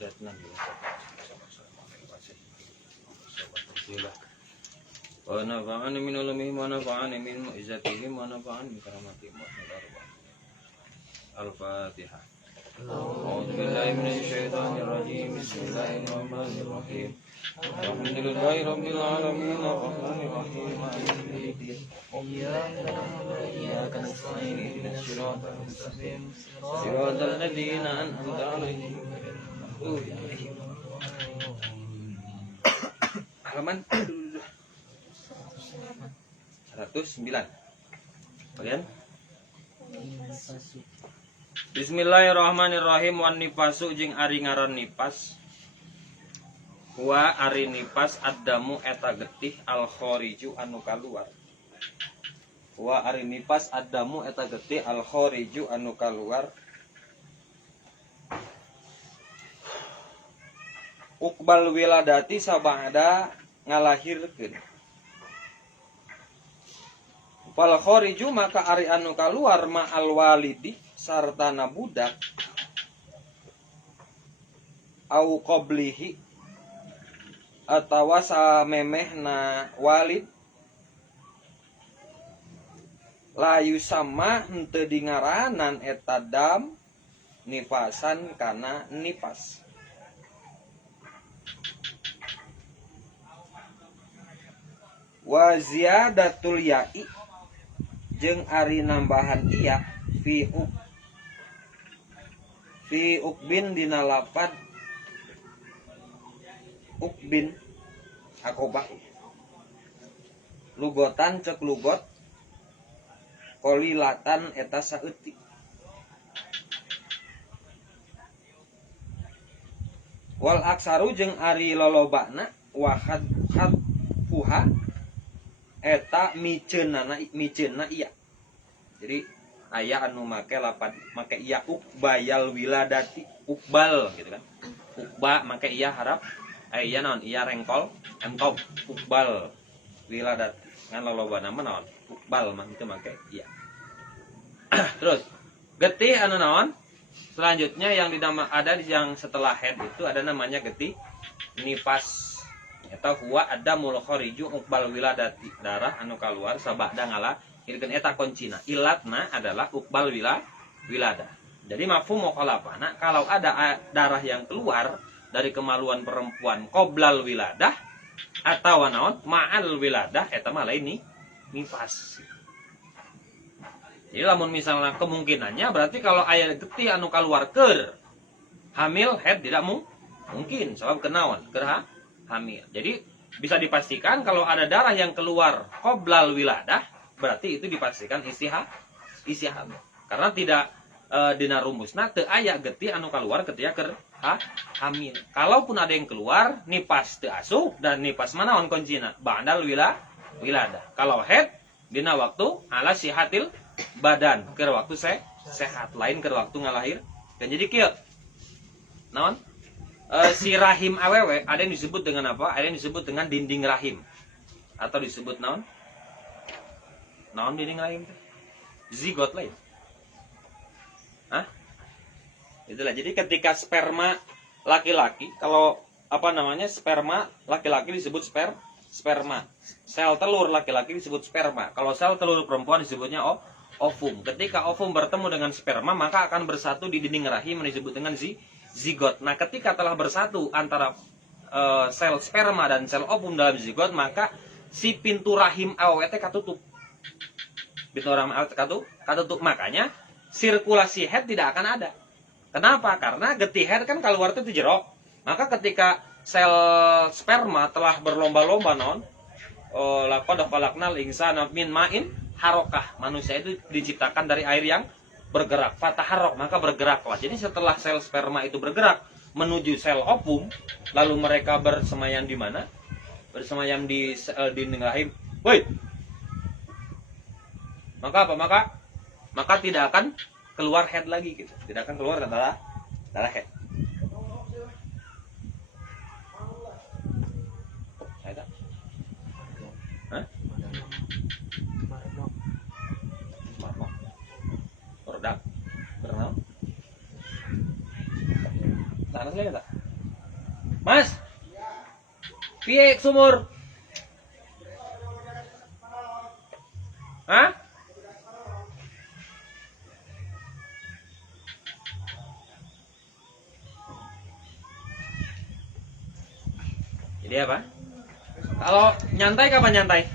Datnan wa nafa'ani min ulumihim wa nafa'ani min mu'izatihim wa nafa'ani min karamatihim wa Al-Fatihah. A'udzu billahi minasy syaithanir rajim. Bismillahirrahmanirrahim. Alhamdulillahi rabbil alamin arrahmanir rahim maliki yaumiddin. Iyyaka na'budu wa iyyaka nasta'in ihdinas siratal mustaqim siratal ladzina an'amta 'alaihim ghairil maghdubi 'alaihim. Halaman 109. Kalian? Bismillahirrahmanirrahim. Wan nifasu jeung ari ngaran nipas. Wa ari nipas addamu eta getih al khariju anu kaluar. Wa ari nipas addamu eta getih al khariju anu kaluar. Uqbal wiladati sabada ngalahirkeun. Fal khariju maka ari anu kaluar ma'al walidi sartana budak au qablihi atawa samemehna walid layu sama henteu dingaranan eta dam nifasan kana nipas. Wa ziyadatul ya'i jeung ari nambahan iya fi ukbin dina lapad ukbin akobah lugotan cek lugot kolilatan eta saeutik wal aksaru jeung ari lolobana wahad fuha eta miceunna iya. Jadi aya anu make lapad make iya ukbayal wiladati ukbal gitu kan. Ukba make iya harap aya naon iya rengkol entop ukbal wiladat ngan lolobana mah naon ukbal mah itu make iya. Terus getih anu naon selanjutnya yang ada yang setelah head itu ada namanya getih nifas. Eta huwa adamul khariju uqbal wiladati darah anu kaluar sabada ngala hirkeun eta kuncina ilatna adalah uqbal wilada. Jadi mafhum mukhalafana kalau ada darah yang keluar dari kemaluan perempuan qoblal wiladah atau naon ma'al wiladah eta mah lain nifas. Jadi lamun misalnya kemungkinannya berarti kalau aya getih anu kaluar keur hamil head tidak mungkin sebab kenaon keur hamil. Jadi bisa dipastikan kalau ada darah yang keluar qoblal wiladah berarti itu dipastikan isi hamil. Karena tidak dina rumusna teu aya getih anu kaluar ketika keur hamil. Kalaupun ada yang keluar nipas teu asuh dan nipas manaon kuncina ba'dal wiladah. Kalau head dina waktu ala sihatil badan keur waktu sehat lain keur waktu ngalahir. Dan jadi kieu naon si rahim awewe ada yang disebut dengan apa? Ada yang disebut dengan dinding rahim atau disebut naon? Naon dinding rahim? Zigot lain. Hah? Itulah. Jadi ketika sperma laki-laki, kalau apa namanya sperma laki-laki disebut sperma. Sel telur laki-laki disebut sperma. Kalau sel telur perempuan disebutnya ovum. Ketika ovum bertemu dengan sperma maka akan bersatu di dinding rahim yang disebut dengan zigot. Nah, ketika telah bersatu antara sel sperma dan sel ovum dalam zigot, maka si pintu rahim awewe teh katutup. Pintu rahim awewe katutup. Makanya sirkulasi head tidak akan ada. Kenapa? Karena getih head kan keluar itu jero. Maka ketika sel sperma telah berlomba-lomba laqad khalaqnal insana min ma'in harokah. Manusia itu diciptakan dari air yang bergerak, fataharok, maka bergeraklah. Jadi setelah sel sperma itu bergerak menuju sel ovum, lalu mereka bersemayam di mana? Bersemayam di dinding rahim. Woi. Maka apa? Maka tidak akan keluar head lagi gitu. Tidak akan keluar darah head. Hah? Produk. Pernah? Sana sekali tak? Mas, piye sumur? Hah? Jadi apa? Kalau nyantai kapan nyantai?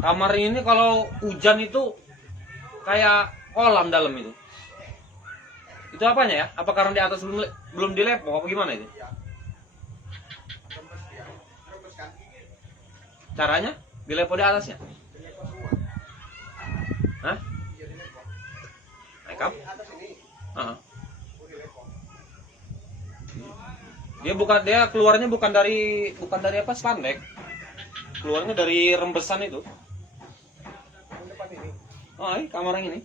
Kamar ini kalau hujan itu kayak kolam dalam itu. Itu apanya ya? Apa karena di atas belum dilepo apa gimana itu? Caranya? Dilepo di atasnya? Hah? Makeup? Dia keluarnya bukan dari apa spandek. Keluarnya dari rembesan itu. Oh, ini kamar yang ini.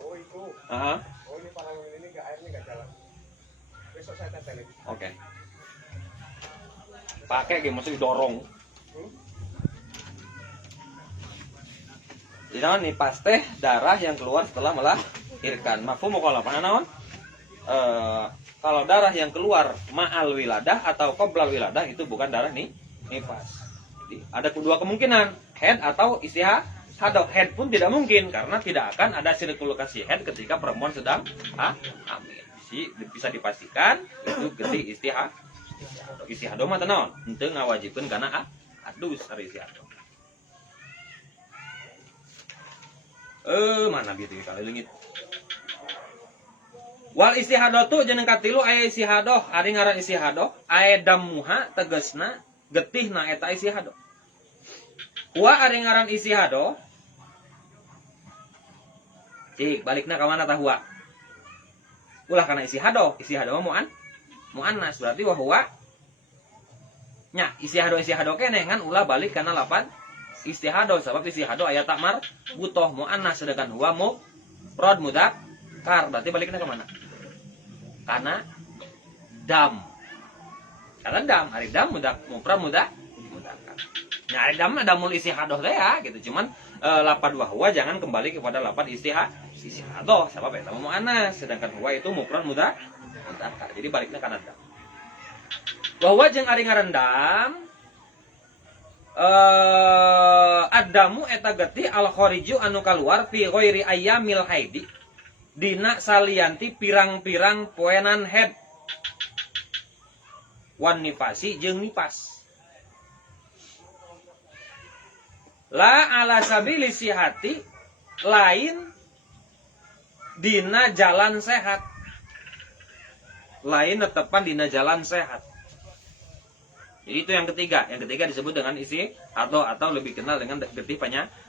Oh, itu. Aha. Oh, ini parangan ini airnya nggak jalan. Besok saya tetenin. Oke. Pakai gitu maksudnya dorong. Jadi naon nih pasti darah yang keluar setelah melahirkan. Mafhum kalau apa naon? Kalau darah yang keluar ma'al wiladah atau qoblal wiladah itu bukan darah nifas. Jadi ada kedua kemungkinan, head atau istihadah. Head pun tidak mungkin karena tidak akan ada sirkulasi head ketika perempuan sedang hamil. Bisa dipastikan itu getih istihadah. Istihadah mah naon? Henteu ngawajibkeun kana adus ari istihadah. Mana gitu kalau leungit. Wal istihadatu jeung katilu aya istihadah, ari ngaran istihadah, aya damuha tegasna getihna eta istihadah. Wa ari ngaran istihadah. Cik, balikna ka mana tah huwa? Ulah kana istihadah mah muannas berarti wa huwa nya istihadah keneh ngan ulah balik kana lapan istihadah sebab istihadah aya takmar butoh muannas sedangkan huwa mufrad mudzakkar berarti balikna ke mana? Kana dam. Karena dam, hari dam mufrad mudzakkar. Nya hari dam ada mul istihadah teh ya gitu cuman lapad wa huwa jangan kembali kepada lapad istihadah sebab eta muannas sedangkan huwa itu mufrad mudzakkar. Jadi balikna kana dam. Wa huwa jeung ari ngaran dam adamu eta getih al khariju anu kaluar fi ghairi ayyamil haidi dina salianti pirang-pirang poenan head wan nifasi jeung nipas la ala sabili sihati lain dina jalan sehat lain netepan dina jalan sehat. Jadi itu yang ketiga. Yang ketiga disebut dengan isi atau lebih kenal dengan getih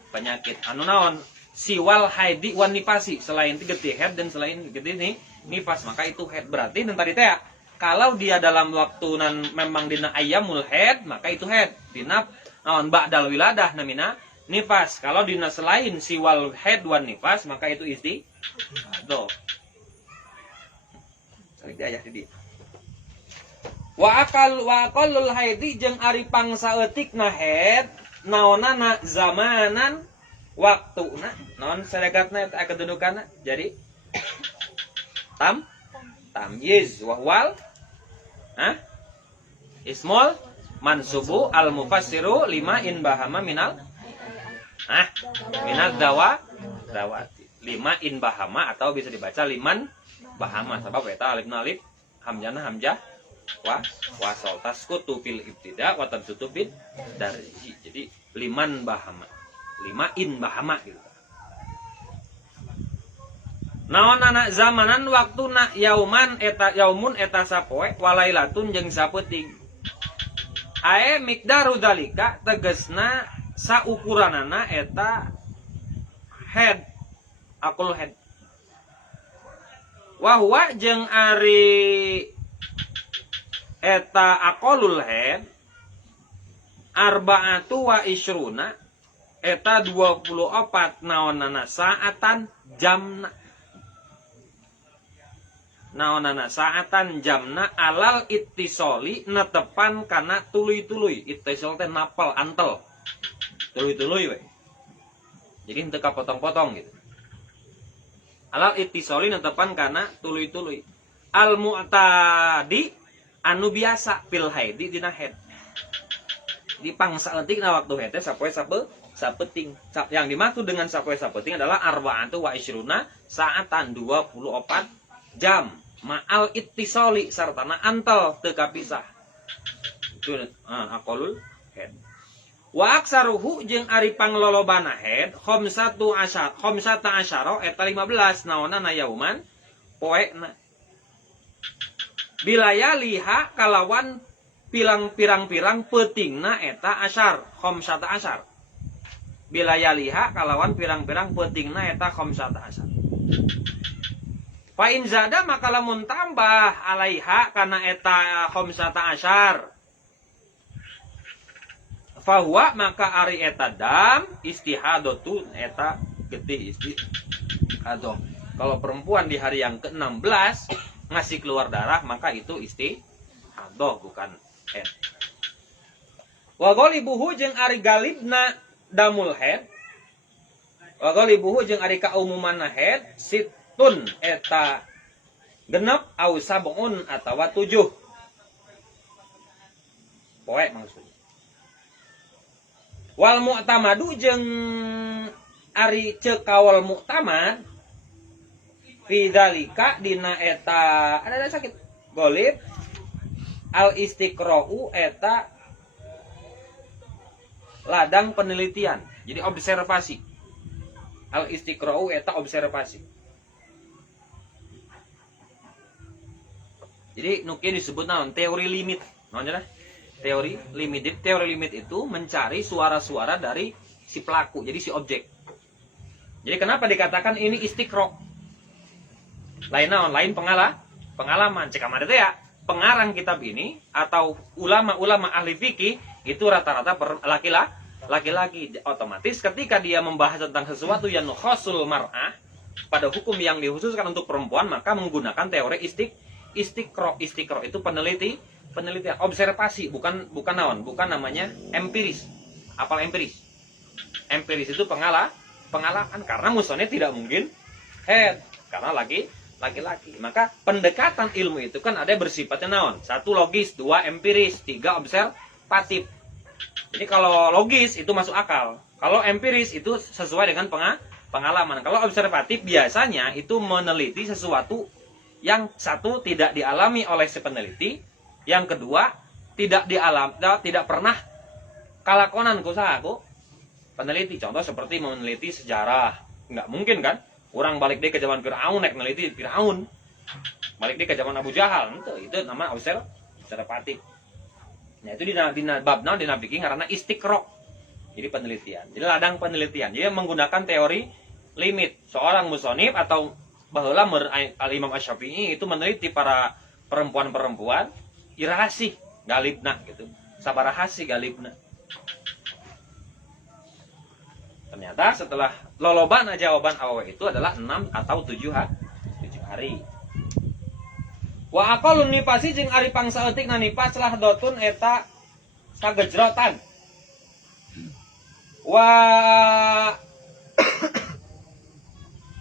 penyakit. Anu naon? Siwal haidi wan nifasi. Selain getih head dan selain getih nifas, maka itu head. Berarti dan tadi teh kalau dia dalam waktu memang dina ayyamul head, maka itu head. Dina naon ba'dal wiladah namina nifas. Kalau dina selain siwal head wan nifas, maka itu isti. Tuh. Salik dia ayah di wa aqallul haidi jeung ari pangsa eutikna haid naonana zamanan waktuna naon saregatna eta kedudukanna jadi tamyiz wa huwal ismul mansubu al mufassiru lima in bahama minal dawati lima in bahama atau bisa dibaca liman bahama sebab eta alif alif hamzana hamzah wasol taskutu fil ibtida wa tansutu fil darji. Jadi liman bahama. Lima in bahama gitu. Naon anak zamanan waktuna yauman eta yaumun eta sapoe walailatun jeung sapeuting. Ae miqdaru dalika tegesna saukuranana eta head akul head. Wa huwa jeung ari eta aqalul head arba'atu wa isruna eta 24 naonana saatan jamna alal ittisoli netepan kana tuluy-tuluy. Ittisol teh napel antel tuluy-tuluy we jadi henteu kapotong-potong gitu. Alal ittisoli netepan kana tuluy-tuluy al mu'tadi anu biasa fil haidi dina haid. Di pangsa eutikna waktu haid teh sapoe sapeting. Yang dimaksud dengan sapoe sapeting adalah arba'atu wa isyruna saatan 24 jam. Ma'al ittisali sartana antel teu kapisah. Itu aqalul haid. Wa aksaruhu jeung ari panglolobana haid khamsata asyara eta 15 naonna yauman poena. Bilaya liha kalawan pirang-pirang petingna eta asyar khamsata asyar. Bilaya liha kalawan pirang-pirang petingna eta khamsata asyar. Fa in zada maka lamun tambah alaiha kana eta khamsata asyar. Fahuwa maka ari eta dam istihadatun eta getih istihadah. Kalau perempuan di hari yang ke-16 ngasih keluar darah maka itu istihadah bukan haid. Wa ghalibuhu jeung ari galibna damul haid. Wa ghalibuhu jeung ari kaumumanna haid situn eta genep au sab'un atawa 7. Poe maksudnya. Wal mu'tamadu jeung ari ceuk kawal mu'tamad fi dzalika dina eta ada sakit golib al istiqra'u eta ladang penelitian. Jadi observasi. Al istiqra'u eta observasi. Jadi nukin disebut naon teori limit. Naon cenah? Teori limit. Teori limit itu mencari suara-suara dari si pelaku, jadi si objek. Jadi kenapa dikatakan ini istiqra'? Lain naon? Lain pengalaman. Cek amade teh ya, pengarang kitab ini atau ulama-ulama ahli fikih itu rata-rata laki-laki. Otomatis ketika dia membahas tentang sesuatu yang khusul mar'ah pada hukum yang dikhususkan untuk perempuan, maka menggunakan teori istiqra'. Istiqra' itu penelitian, observasi, bukan naon, bukan namanya empiris. Apal empiris? Empiris itu pengalaman karena musuhnya tidak mungkin head karena laki-laki. Maka pendekatan ilmu itu kan ada bersifatnya naon? 1 logis, 2 empiris, 3 observatif. Jadi kalau logis itu masuk akal. Kalau empiris itu sesuai dengan pengalaman. Kalau observatif biasanya itu meneliti sesuatu yang satu tidak dialami oleh si peneliti, yang kedua tidak pernah kalakonan ku peneliti. Contoh seperti meneliti sejarah, nggak mungkin kan? Orang balik dia ke zaman Fir'aun, naik meneliti Fir'aun. Balik dia ke zaman Abu Jahal, itu nama observatif. Nah itu di babna di fikih karena istiqra'. Jadi penelitian. Jadi ladang penelitian. Jadi menggunakan teori limit. Seorang musonif atau baheula Al-Imam Asy-Syafi'i itu meneliti para perempuan-perempuan irahasi galibna gitu. Sabarahasi galibna. Ternyata setelah lolobana jawaban awewe itu adalah 6 atau 7 hari. Wa aqalun nipasi jeung ari pangsa eutik na nipas lah dotun eta sagejrotan. Wa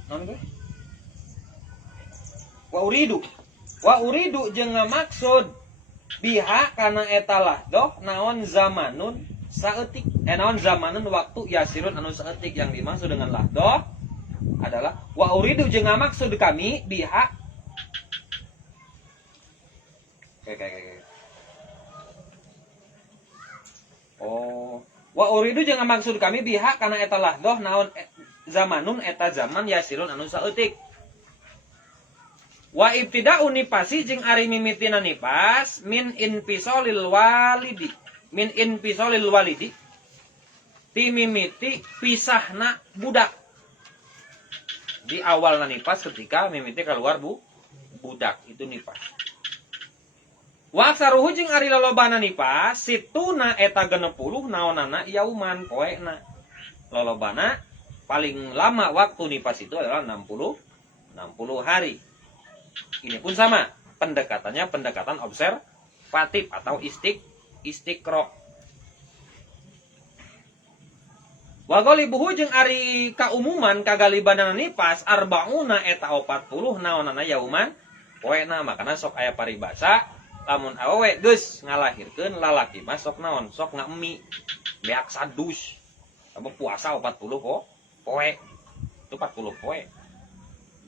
non gue? Wa uridu jeung ngamaksud biha kana eta lahdoh naon zamanun saeutik. Naon zamanun waktu yasirun anu saeutik. Yang dimaksud dengan lahdoh adalah wa uridu jeung ngamaksud kami biha. Oh, wa uridu jeung ngamaksud kami biha kana eta lahdoh naon zamanun eta zaman yasirun anu saeutik. Wa ibtida'u nipasi jeung ari mimitina nipas min infisolil walidi. Min infisolil walidi ti mimiti pisahna budak. Di awal nipas ketika mimiti keluar budak itu nipas. Wa aksaruhu jeung ari lolobana nipas situna eta 60 naonana yauman poena. Lolobana paling lama waktu nipas itu adalah 60 hari. Ini pun sama, pendekatannya pendekatan observatif atau istiqra'. Wa ghalibuhu jeung ari kaumuman kagalibanana nipas arba'una eta 40 naonana yauman poena makana sok aya paribasa lamun awewe geus ngalahirkeun lalaki mah sok naon sok ngami beak sadus apa puasa 40 poe itu 40 poe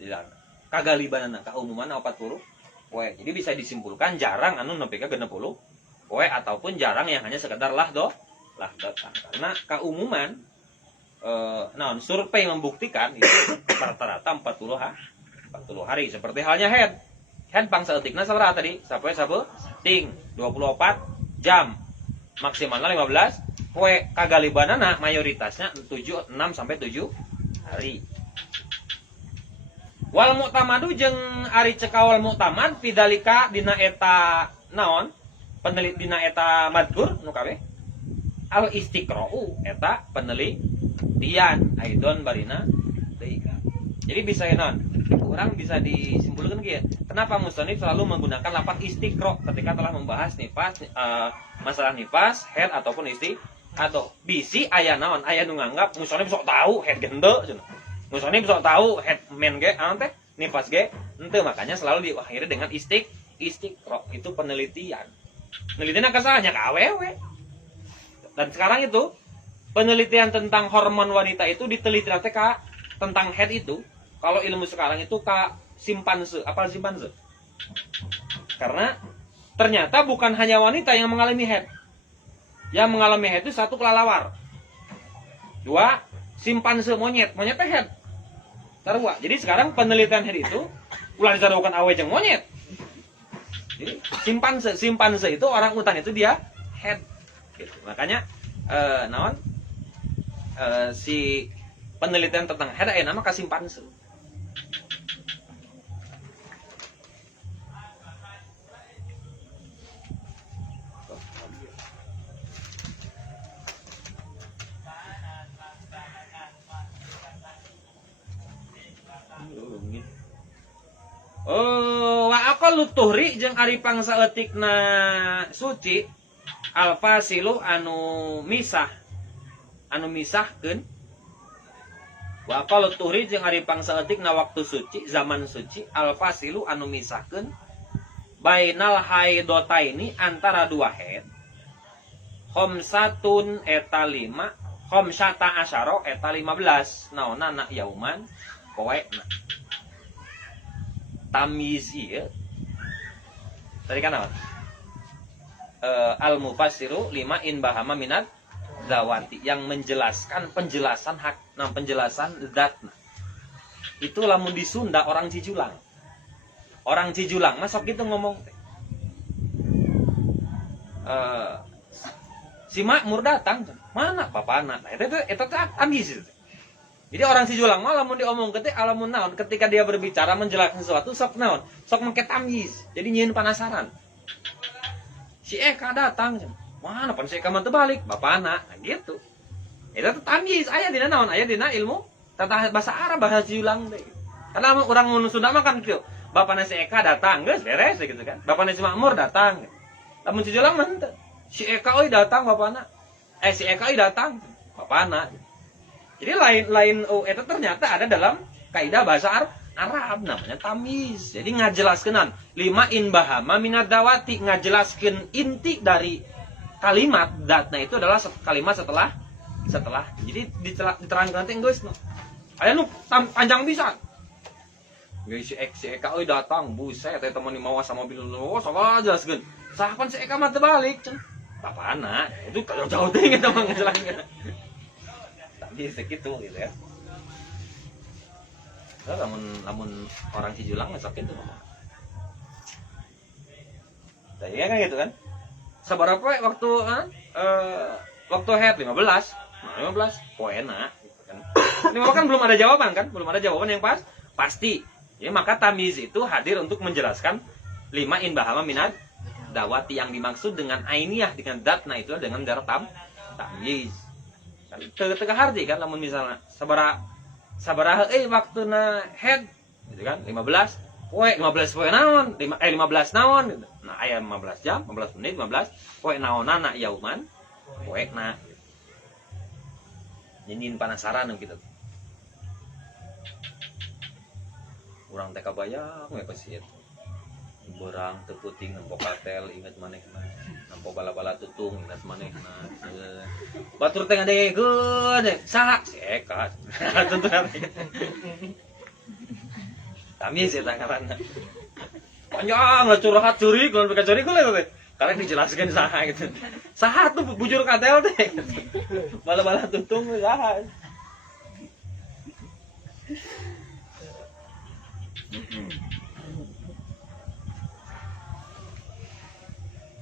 dilang kagalibanana kaumuman 40 poe jadi bisa disimpulkan jarang anu nepi ka 60 poe ataupun jarang yang hanya sekedar lahdotan karena kaumuman naon survei membuktikan itu rata-rata 40 hari seperti halnya head pangsa etikna sabaraha tadi sampai ting 24 jam maksimalnya 15 poe kagalibanana mayoritasnya 6 sampai 7 hari wal mu'tamadu jeung ari cekawal mu'tamad pidalika dina eta naon penelit dina eta madkur nu kabeh al istiqra'u eta penelitian aidon barina deui. Jadi bisa naon orang bisa disimpulkan gitu. Kenapa musannif selalu menggunakan lafaz istiqra ketika telah membahas nifas masalah nifas, haid ataupun atau bisi aya naon aya nu nganggap musannif sok tahu haid gende cenah. Musannif sok tahu haid men ge anu teh nifas ge henteu makanya selalu diakhiri dengan istiqra itu penelitian. Penelitian ka sahanya ka awewe. Dan sekarang itu penelitian tentang hormon wanita itu diteliti teh ka tentang haid itu. Kalau ilmu sekarang itu ka simpanse, apa simpanse? Karena ternyata bukan hanya wanita yang mengalami haid. Yang mengalami haid itu satu kelelawar. Dua, simpanse monyet teh haid. Tarua. Jadi sekarang penelitian haid itu ulah disarukan awe jeung monyet. Jadi simpanse itu orang utan itu dia haid. Gitu. Makanya naon si penelitian tentang haid aya nama ka simpanse. Wa aqallu tuhri jeung ari pangsa etikna suci alfasilu anu misahkeun wa aqallu tuhri jeung ari pangsa etikna waktu suci zaman suci alfasilu anu misahkeun bainal haidotaini antara dua haid khamsatun eta 5 khamsata asyara eta 15 naonana yauman poena tamyiz ieu tadi kan apa al mufassiru lima in bahama minat zawati yang menjelaskan penjelasan hak penjelasan zatna itu lamun di Sunda orang Cijulang mah sok gitu ngomong si makmur datang mana papana eta tamyiz. Jadi orang Cijulang mah lamun diomong alamun naon ketika dia berbicara menjelaskan sesuatu sok naon sok make tamyiz jadi nyieun penasaran si Eka datang mana pan si Eka mah teu balik bapana gitu eta teh tamyiz aya dina naon aya dina ilmu tata bahasa Arab bahasa Cijulang teh karena orang mun Sunda mah kan kieu bapana si Eka datang geus beres gitu kan bapana si Makmur datang lamun Cijulang mah henteu si Eka euy datang bapana si Eka euy datang bapana. Jadi lain itu ternyata ada dalam kaidah bahasa Arab namanya tamyiz. Jadi ngajelaskeun 5 in bahama minad dawati ngajelaskeun inti dari kalimat datna itu adalah kalimat setelah. Jadi diterangkeun teh geus aya nu panjang pisan. Geus si Eka euy datang buset eta teman dimawa sama mobil lu sok jelaskeun. Sahapan si Eka mah teu balik cenah. Bapana itu jauh teh eta mah ngajelaskeun. Jadi segitu gitu ya. Lamun orang Cijulang ngesok itu ngomong. Tadi kan gitu kan. Sabaraha waktu head 15 poena gitu kan. Ini kan belum ada jawaban kan? Belum ada jawaban yang pasti. Ya maka tamyiz itu hadir untuk menjelaskan 5 in bahama minad dawati yang dimaksud dengan ainiyah dengan datna itu dengan darah tamyiz. Teu harti kan lamun misalnya sabaraha waktuna head gitu kan 15 poe naon 15 naon gitu. Nah aya 15 jam 15 menit 15 poe naonana yauman poena nyenin penasaran gitu urang teh kabayang we pasti eta berang teputing nempo katel inget manehna nempo bala-bala tutung inget manehna batur teh ngadengekeun saha eka tentu kami sih tangaranna panjang lah curhat curi kalau mereka curi kalau teh karena dijelaskan saha gitu saha tuh bujur katel teh bala-bala tutung saha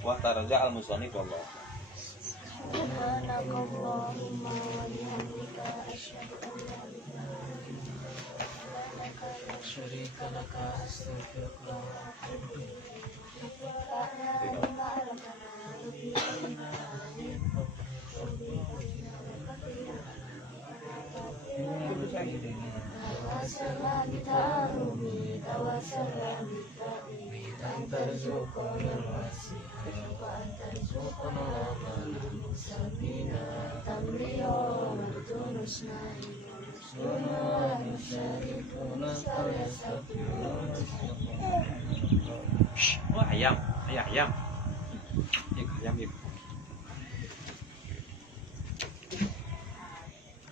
Wah taraja al-musannif wallah. Subhanakallahumma wa bihamdika asyhadu an la ilaha illa anta astaghfiruka wa atubu Wah ayam, ayam, ayam, ayam.